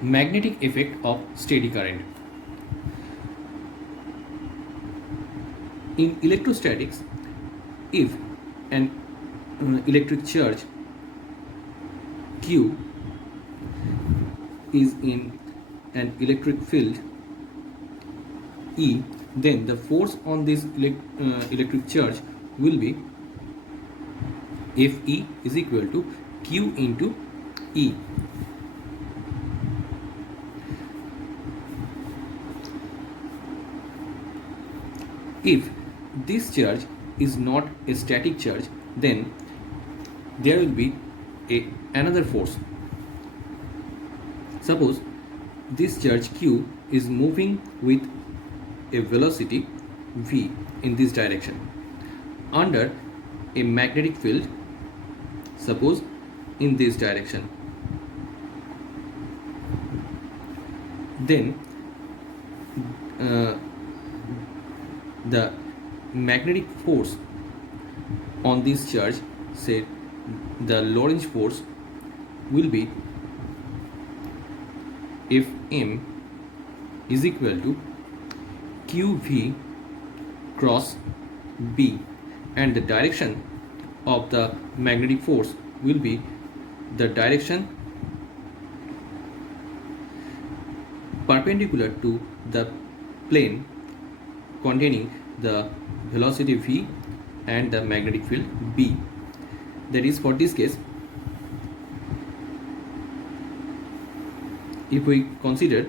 Magnetic effect of steady current. In electrostatics, if an electric charge Q is in an electric field E, then the force on this electric charge will be Fe is equal to Q into E. If this charge is not a static charge, then there will be another force. Suppose this charge Q is moving with a velocity v in this direction under a magnetic field, suppose in this direction. Then the magnetic force on this charge, say the Lorentz force, will be Fm is equal to qv cross b, and the direction of the magnetic force will be the direction perpendicular to the plane containing the velocity v and the magnetic field b. That is, for this case, if we consider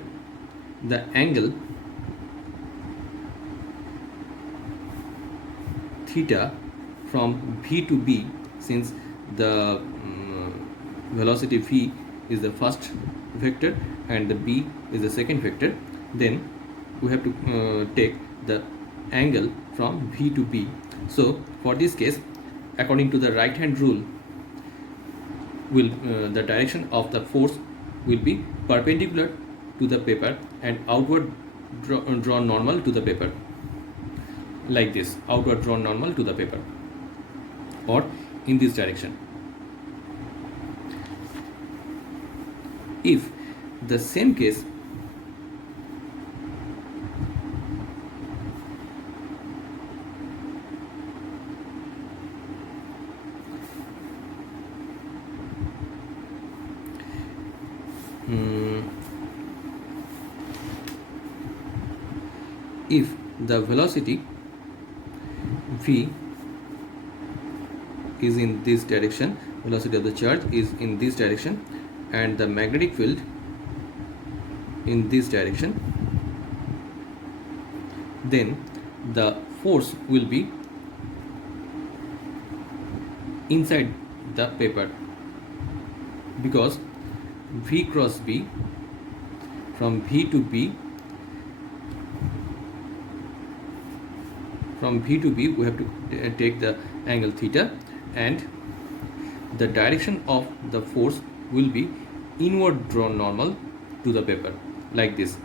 the angle theta from v to b, since the velocity v is the first vector and the b is the second vector, then we have to take the angle from v to b. So for this case, according to the right hand rule, will the direction of the force will be perpendicular to the paper and outward drawn normal to the paper, like this, outward drawn normal to the paper, or in this direction. If the same case if the velocity v is in this direction, velocity of the charge is in this direction, and the magnetic field in this direction, then the force will be inside the paper, because v cross b, from v to b, we have to take the angle theta, and the direction of the force will be inward drawn normal to the paper, like this.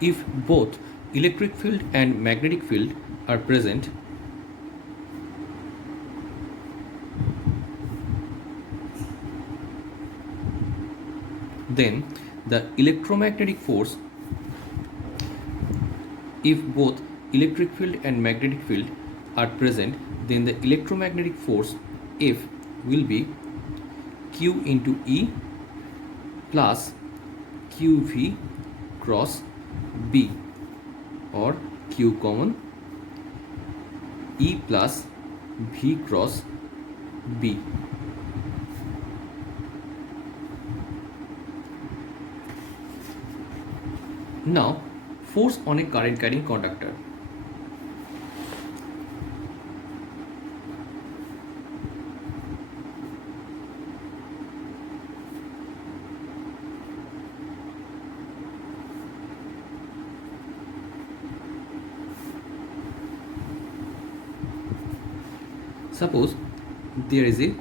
If both electric field and magnetic field are present, then the electromagnetic force, if both electric field and magnetic field are present, then the electromagnetic force F will be Q into E plus QV cross B, or Q common, E plus V cross B. Now, force on a current carrying conductor. Suppose there is a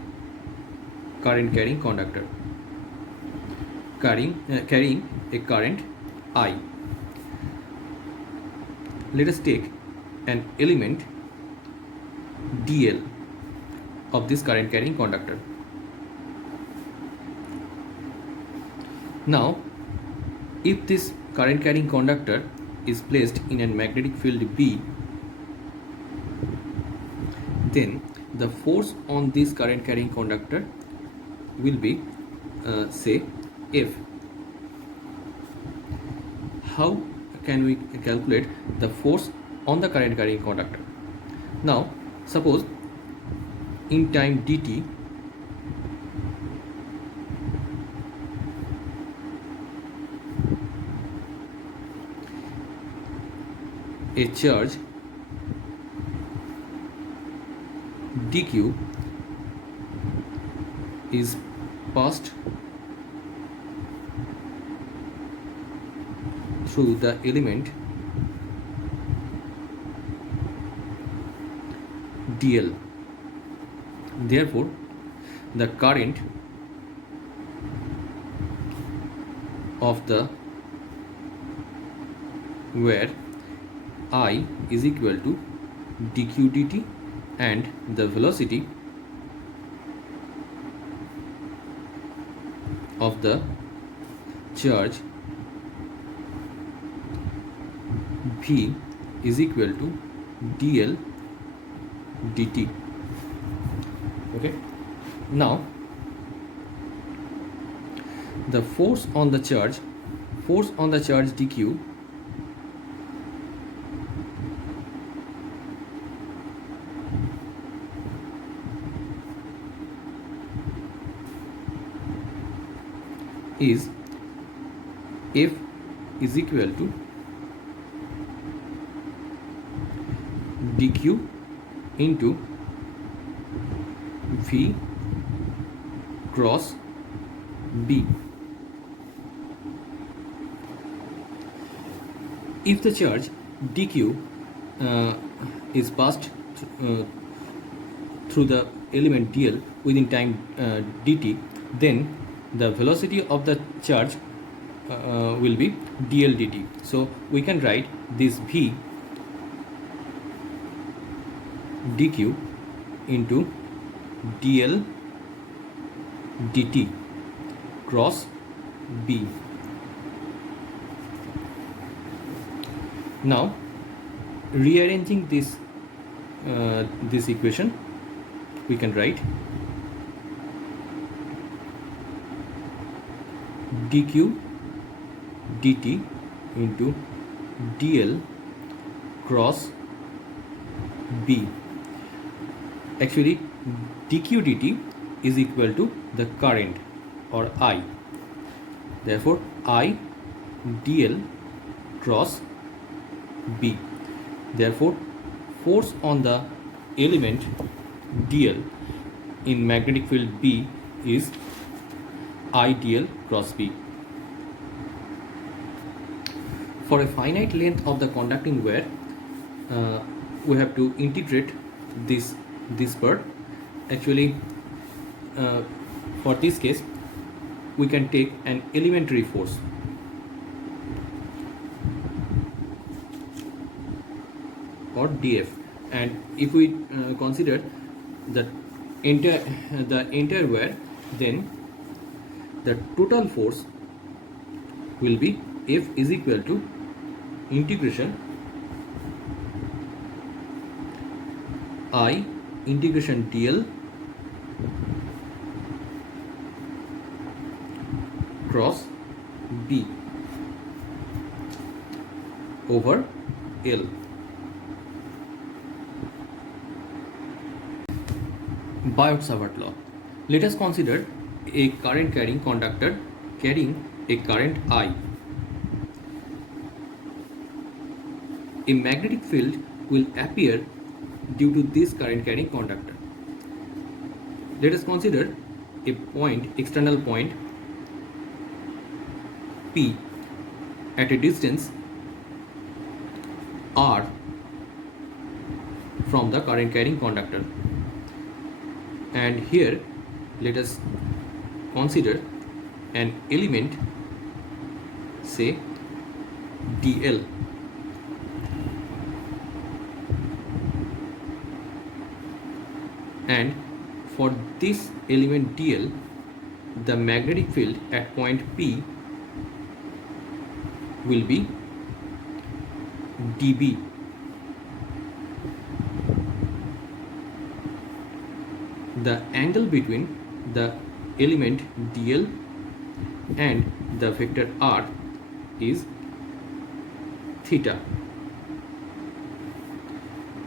current carrying conductor. carrying a current I. Let us take an element dl of this current carrying conductor. Now, if this current carrying conductor is placed in a magnetic field B, then the force on this current carrying conductor will be say F. How can we calculate the force on the current carrying conductor? Now, suppose in time dt a charge dq is passed through the element dl. Therefore, the current of the where I is equal to dq dt and the velocity of the charge v is equal to dl dt. Okay, now the force on the charge dq is F is equal to dq into V cross B. If the charge dq is passed through the element dl within time dt, then the velocity of the charge will be dl dt. So we can write this v dq into dl dt cross b. Now rearranging this equation, we can write dq dt into dl cross b. Actually, dq dt is equal to the current or I. Therefore, I dl cross b. Therefore, force on the element dl in magnetic field B is I dl cross b. For a finite length of the conducting wire, we have to integrate this part. Actually, for this case, we can take an elementary force. Or df, and if we consider the entire wire, then the total force will be F is equal to integration I integration dl cross b over L. Biot Savart law. Let us consider a current carrying conductor carrying a current I. A magnetic field will appear due to this current carrying conductor. Let us consider a point, external point P at a distance R from the current carrying conductor. And here let us consider an element, say dl, and for this element dl, the magnetic field at point P will be dB. The angle between the element dl and the vector r is theta.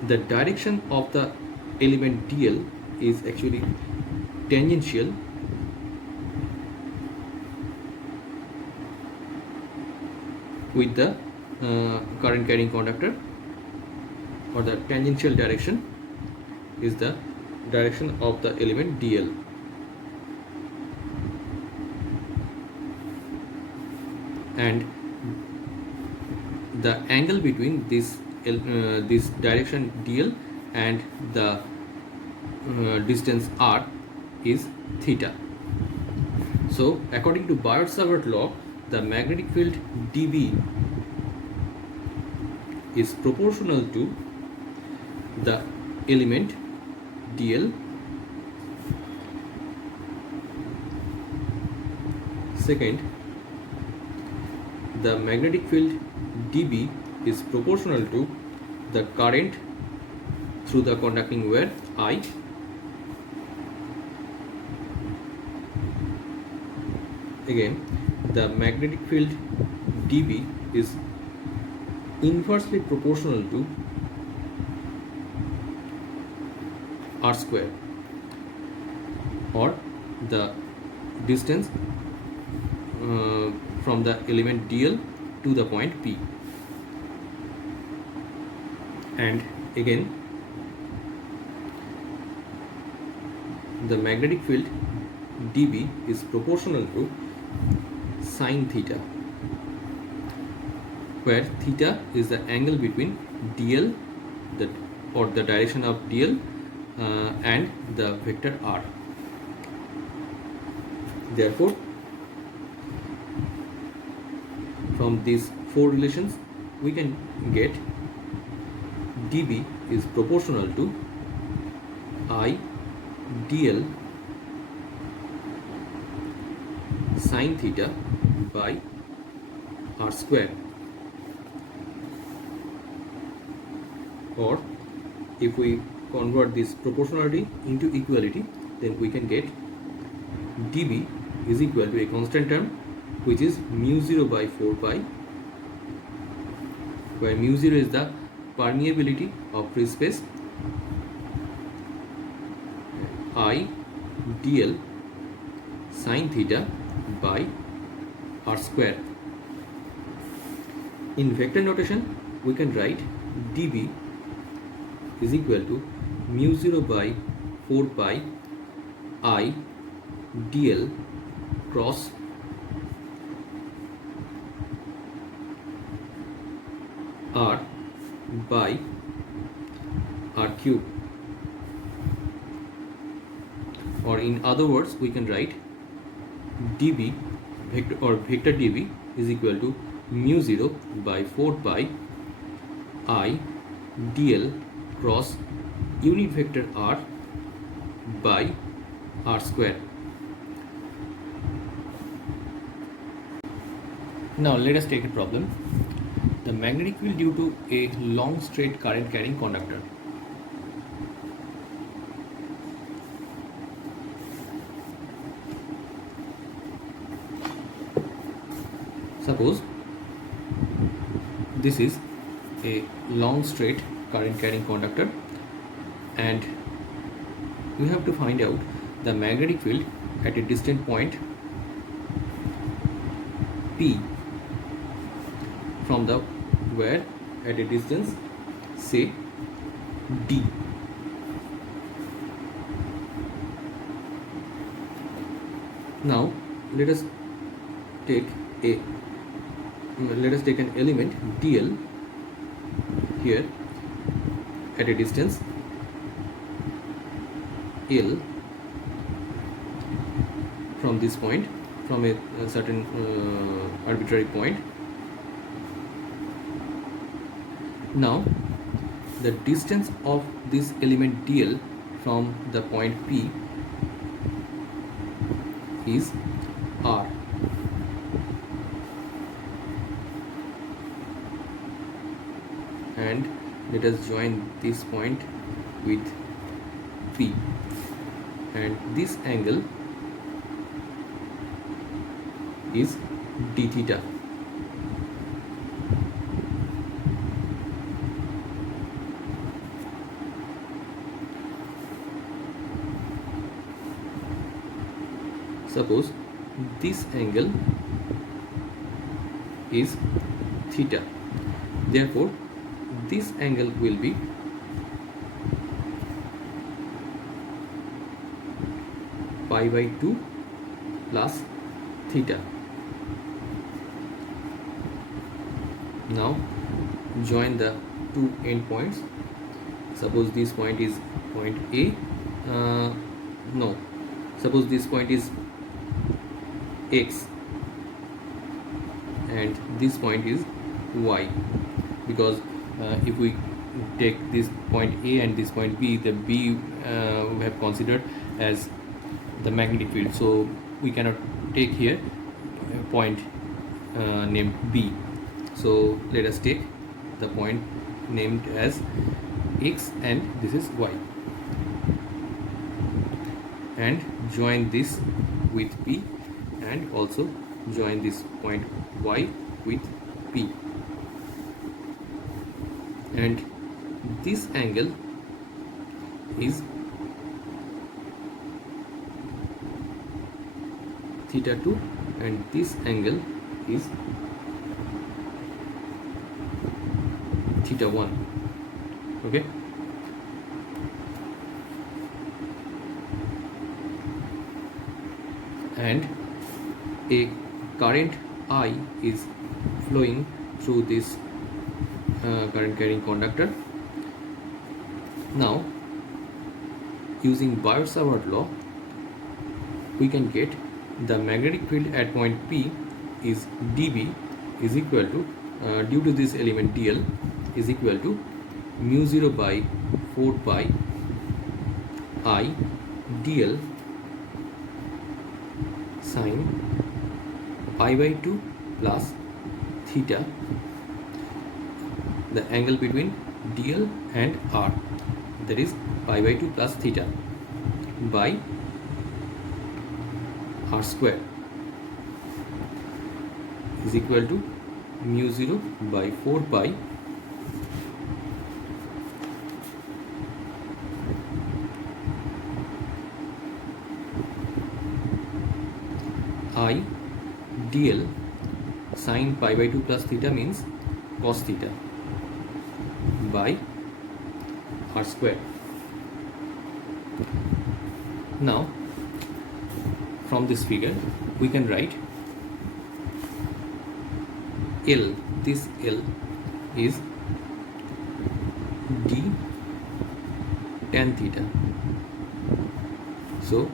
The direction of the element dl is actually tangential with the current carrying conductor, or the tangential direction is the direction of the element dl. And the angle between this direction dl and the distance r is theta. So according to Biot Savart law, the magnetic field dB is proportional to the element dl. Second, the magnetic field dB is proportional to the current through the conducting wire I. Again, the magnetic field dB is inversely proportional to r square, or the distance from the element dl to the point P. And again, the magnetic field dB is proportional to sine theta, where theta is the angle between dl, or the direction of dl, and the vector r. Therefore, from these four relations, we can get dB is proportional to I dl sine theta by r square. Or if we convert this proportionality into equality, then we can get dB is equal to a constant term, which is mu 0 by 4 pi, where mu 0 is the permeability of free space, I dl sine theta by r square. In vector notation, we can write dB is equal to mu 0 by 4 pi I dl cross r by r cube. Or in other words, we can write dB vector dB is equal to mu 0 by 4 pi I dl cross unit vector r by r square. Now let us take a problem. The magnetic field due to a long straight current carrying conductor. Suppose this is a long straight current carrying conductor, and we have to find out the magnetic field at a distant point P from the wire at a distance, say D. Now let us take an element dl here at a distance L from this point, from a certain arbitrary point. Now the distance of this element dl from the point P is r. And let us join this point with P, and this angle is d theta. Suppose this angle is theta, therefore this angle will be pi by 2 plus theta. Now join the two end points. Suppose this point is point A. Suppose this point is X and this point is Y, because if we take this point A and this point B, the B we have considered as the magnetic field, so we cannot take here a point named B. So let us take the point named as X and this is Y, and join this with P, and also join this point Y with P, and this angle is theta 2 and this angle is theta 1. Okay, and a current I is flowing through this current carrying conductor. Now using Biot Savart law, we can get the magnetic field at point P is dB is equal to due to this element dl is equal to mu 0 by 4 pi I dl sine pi by 2 plus theta, the angle between dl and r, that is pi by 2 plus theta, by r square is equal to mu 0 by 4 pi I dl sine pi by 2 plus theta means cos theta by r square. Now from this figure we can write L, this L is d tan theta, so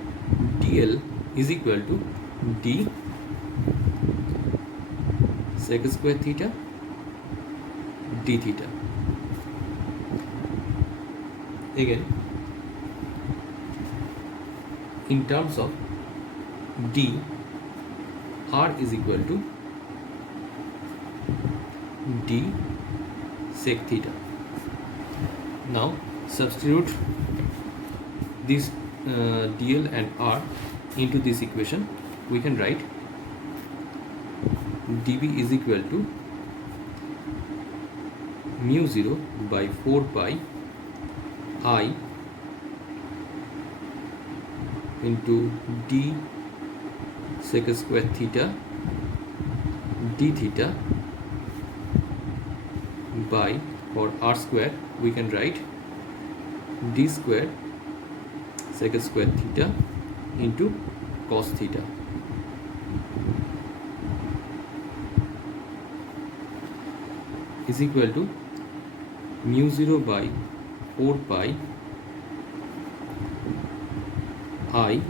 dl is equal to d sec square theta d theta. Again, in terms of d, r is equal to d sec theta. Now substitute this dl and r into this equation. We can write dB is equal to mu 0 by 4 pi I into d sec square theta d theta by, for r square we can write d square sec square theta into cos theta. Is equal to mu 0 by 4 pi I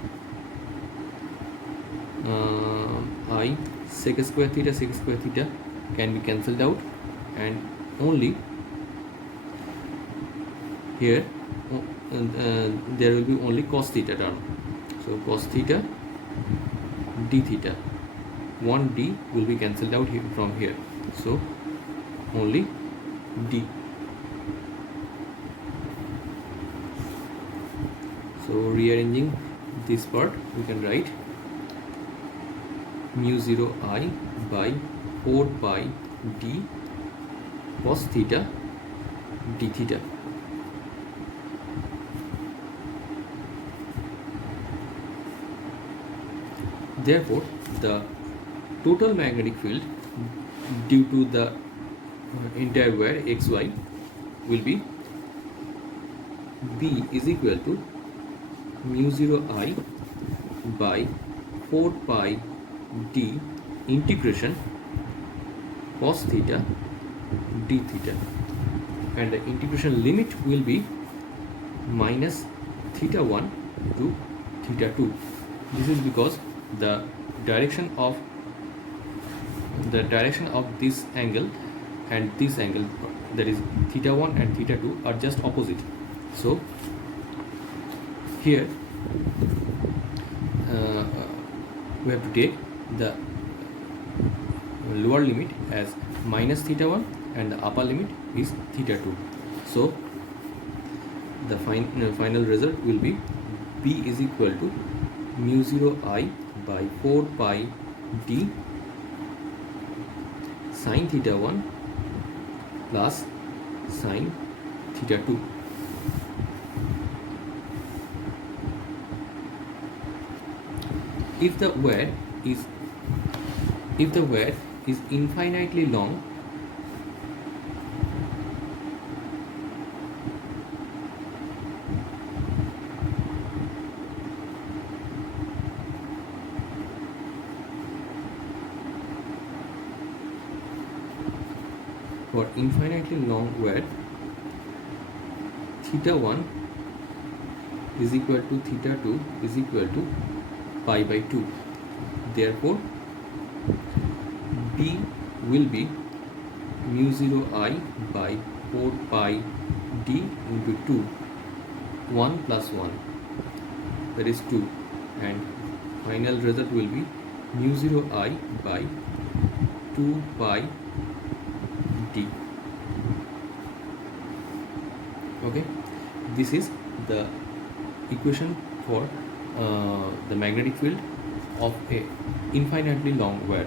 by sec square theta can be cancelled out, and only here there will be only cos theta term. So cos theta d theta, 1d will be cancelled out here from here, so only d. So rearranging this part, we can write mu 0 I by 4 pi d cos theta d theta. Therefore, the total magnetic field due to the entire wire xy will be B is equal to mu 0 I by 4 pi d integration cos theta d theta, and the integration limit will be minus theta 1 to theta 2. This is because the direction of this angle and this angle, that is theta 1 and theta 2, are just opposite. So here we have to take the lower limit as minus theta 1 and the upper limit is theta 2. So the final result will be B is equal to mu 0 I by 4 pi d sin theta 1 plus sin theta 2. If the wire is infinitely long, for infinitely long wire, theta 1 is equal to theta 2 is equal to pi by 2. Therefore, B will be mu 0 I by 4 pi d into 2, 1 plus 1, that is 2, and final result will be mu 0 I by 2 pi d. Okay, this is the equation for the magnetic field of a infinitely long wire.